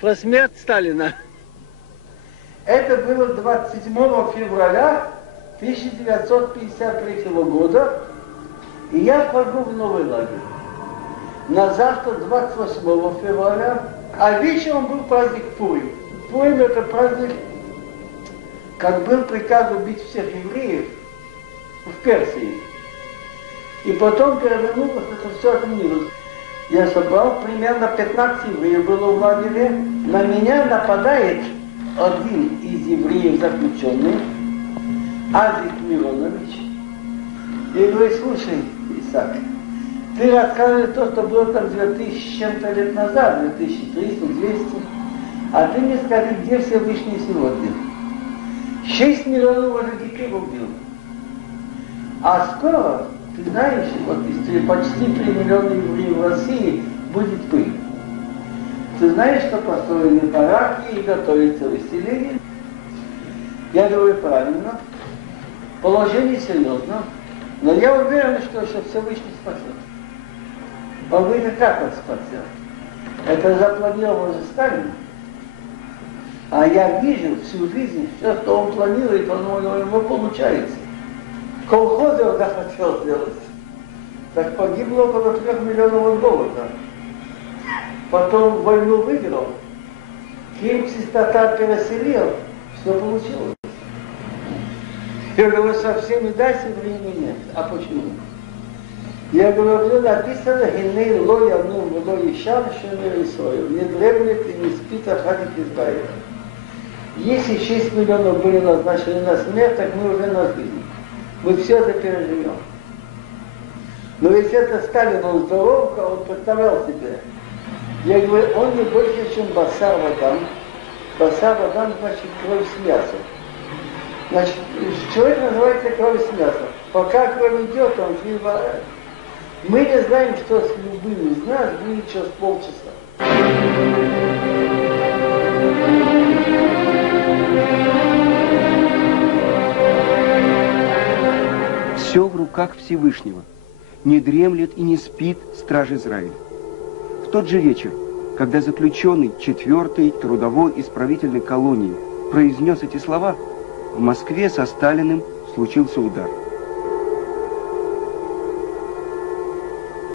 про смерть Сталина. Это было 27 февраля 1953 года, и я вхожу в новый лагерь. На завтра, 28 февраля, а вечером был праздник Пурим. Пурим — это праздник, как был приказ убить всех евреев в Персии. И потом перевернулось, это все отменилось. Я собрал примерно 15 евреев, было в лагере. На меня нападает один из евреев заключенный, Азик Миронович. И говорит: слушай, Исаак, ты рассказываешь то, что было там 2000 с чем-то лет назад, 2300, 200, а ты мне скажи, где Всевышний сегодня? 6 миллионов уже детей убил. А скоро, ты знаешь, вот из почти 3 миллиона евреев в России будет пыль. Ты знаешь, что построены бараки и готовится выселение? Я говорю: правильно. Положение серьезно. Но я уверен, что Всевышний спасет. Он говорит: как он спасет? Это запланировал же Сталин. А я вижу всю жизнь, все, что он планирует, он у него получается. Колхозы он хотел сделать. Так погибло около 3 миллионов от голода. Потом войну выиграл, крепкий татар переселил, все получилось. Я говорю: со всеми дайте времени нет. А почему? Я говорю: написано: «Гиней ло янум ло ишам шемер Исраил». Не дремлет и не спит охранник Израиля. Если 6 миллионов были назначены на смерть, так мы уже на жизнь. Мы все это переживем. Но если это Сталин, он здоров, он представлял себе. Я говорю: он не больше, чем басар вадам. Басар вадам значит кровь с мясом. Значит, человек называется кровь с мясом. Пока кровь идет, он жив. Мы не знаем, что с любым из нас будет через полчаса. Все в руках Всевышнего. Не дремлет и не спит страж Израиля. В тот же вечер, когда заключенный 4-й трудовой исправительной колонии произнес эти слова, в Москве со Сталиным случился удар.